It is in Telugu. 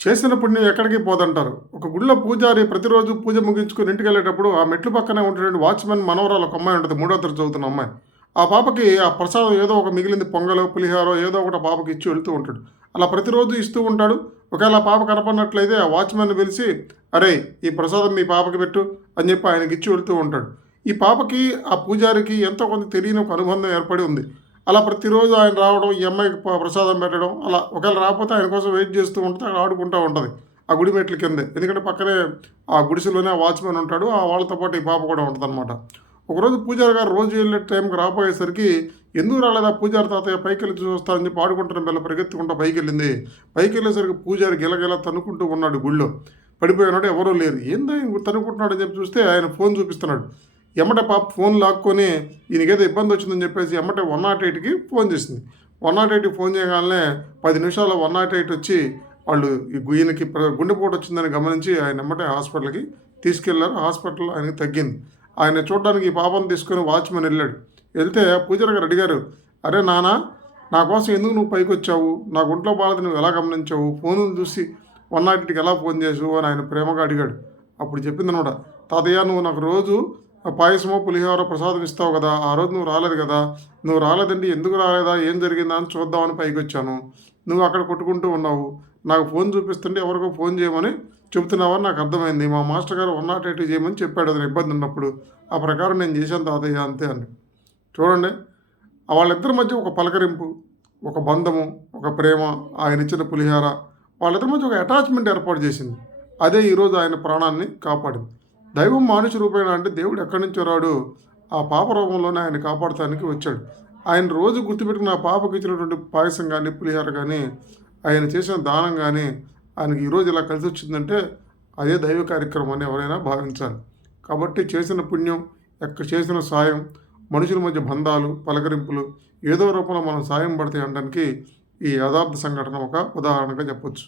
చేసిన పుణ్యం ఎక్కడికి పోదంటారు. ఒక గుడిలో పూజారి ప్రతిరోజు పూజ ముగించుకొని ఇంటికెళ్ళేటప్పుడు ఆ మెట్లు పక్కనే ఉండేటువంటి వాచ్‌మెన్ మనవరాలు ఒక అమ్మాయి ఉంటది. మూడో తరగతి చదువుతున్న అమ్మాయి. ఆ పాపకి ఆ ప్రసాదం ఏదో ఒక మిగిలింది పొంగలో, పులిహోరో ఏదో ఒకటి ఆ పాపకి ఇచ్చి వెళ్తూ ఉంటాడు. అలా ప్రతిరోజు ఇస్తూ ఉంటాడు. ఒకవేళ ఆ పాప కనపడినట్లయితే ఆ వాచ్‌మెన్‌ని పిలిచి, "అరేయ్! ఈ ప్రసాదం మీ పాపకి పెట్టు" అని చెప్పి ఆయనకిచ్చి వెళ్తూ ఉంటాడు. ఈ పాపకి ఆ పూజారికి ఎంతో కొంత తెలియని ఒక అనుబంధం ఏర్పడి ఉంది. అలా ప్రతిరోజు ఆయన రావడం, ఈ అమ్మాయికి ప్రసాదం పెట్టడం, అలా ఒకవేళ రాకపోతే ఆయన కోసం వెయిట్ చేస్తూ ఉంటది. అక్కడ ఆడుకుంటా ఉంటది. ఆ గుడి మెట్ల కిందే. ఎందుకంటే పక్కనే ఆ గుడిసెలోనే ఆ వాచ్‌మెన్ ఉంటాడు. వాళ్ళతో పాటు ఈ పాప కూడా ఉంటదనమాట. ఒకరోజు పూజారి గారు రోజు వెళ్ళే టైంకి రాపోయేసరికి, "ఎందుకు రాలేదా పూజారి తాతయ్య పైకెళ్ళి చూసొస్తా" అని చెప్పి ఆడుకుంటున్న పిల్ల పరిగెత్తుకుంటా పైకెళ్ళింది. పైకెళ్ళేసరికి పూజారి గిలగిలా తన్నుకుంటూ ఉన్నాడు గుడిలో. పడిపోయి ఉన్నాడు. ఎవరూ లేరు. ఏందా ఈయన తన్నుకుంటున్నాడని చెప్పి చూస్తే ఆయన ఫోన్ చూపిస్తున్నాడు. ఎమ్మటే పాప ఫోన్ లాక్కొని ఈయనకేదో ఇబ్బందొచ్చిందని చెప్పేసి ఎమ్మటే 108కి ఫోన్ చేసింది. 108కి ఫోన్ చేయగాలనే 10 నిమిషాల్లో 108 వచ్చి వాళ్ళు ఈయనకి గుండెపోటు వచ్చిందని గమనించి ఆయన ఎమ్మటే హాస్పిటల్‌కి తీసుకెళ్లారు. హాస్పిటల్‌లో ఆయనకి తగ్గింది. ఆయన చూడడానికి ఈ పాపను తీసుకొని వాచ్‌మెన్ ఎళ్ళాడు. ఎళ్తే పూజారి గారు అడిగారు, "అరే నాన్న! నా కోసం ఎందుకు నువ్వు పైకొచ్చావు? నాకు ఒంట్లో బాలేదు నువ్వు ఎలా గమనించావు? ఫోనులు చూసి 108కి ఎలా ఫోన్ చేసావు?" అని ఆయన ప్రేమగా అడిగాడు. అప్పుడు చెప్పిందనమాట, "తాతయ్య నువ్వు నాకు రోజు పాయసమో, పులిహోరో ప్రసాదం ఇస్తావు గదా! ఆ రోజు నువ్వు రాలేదు గదా! నువ్వు రాలేదంటే ఎందుకు రాలేదా? ఏం జరిగిందా? అని చూద్దామని పైకొచ్చాను. నువ్వు అక్కడ కొట్టుకుంటూ ఉన్నావు. నాకు ఫోన్ చూపిస్తుంటే ఎవరికో ఫోన్ చేయమని చెప్తున్నావని నాకు అర్థమైంది. మా మాస్టర్ గారు 108 చేయమని చెప్పాడు ఏదైనా ఇబ్బంది ఉన్నప్పుడు. ఆ ప్రకారం నేను చేశాను తాతయ్య అంతే" అని. చూడండి వాళ్ళిద్దరి మధ్య ఒక పలకరింపు, ఒక బంధము, ఒక ప్రేమ, ఆయనిచ్చిన పులిహోర వాళ్ళిద్దరి మధ్య ఒక అటాచ్‌మెంట్ ఏర్పాటు చేసింది. అదే ఈరోజు ఆయన ప్రాణాన్ని కాపాడింది. దైవం మానుష రూపేణ అంటే దేవుడు ఎక్కడి నుంచో రాడు. ఆ పాప రూపంలోనే ఆయన కాపాడటానికి వచ్చాడు. ఆయన రోజు గుర్తుపెట్టుకుని ఆ పాపకి ఇచ్చినటువంటి పాయసం గానీ, పులిహోర గానీ, ఆయన చేసిన దానం గానీ, ఆయనకి ఈరోజు ఇలా కలిసొచ్చిందంటే అదే దైవ కార్యక్రమం అని ఎవరైనా భావించాలి. కాబట్టి చేసిన పుణ్యం, చేసిన సాయం, మనుషుల మధ్య బంధాలు, పలకరింపులు ఏదో రూపంలో మనం సాయం పడతాయి అనడానికి ఈ యథార్థ సంఘటన ఒక ఉదాహరణగా చెప్పొచ్చు.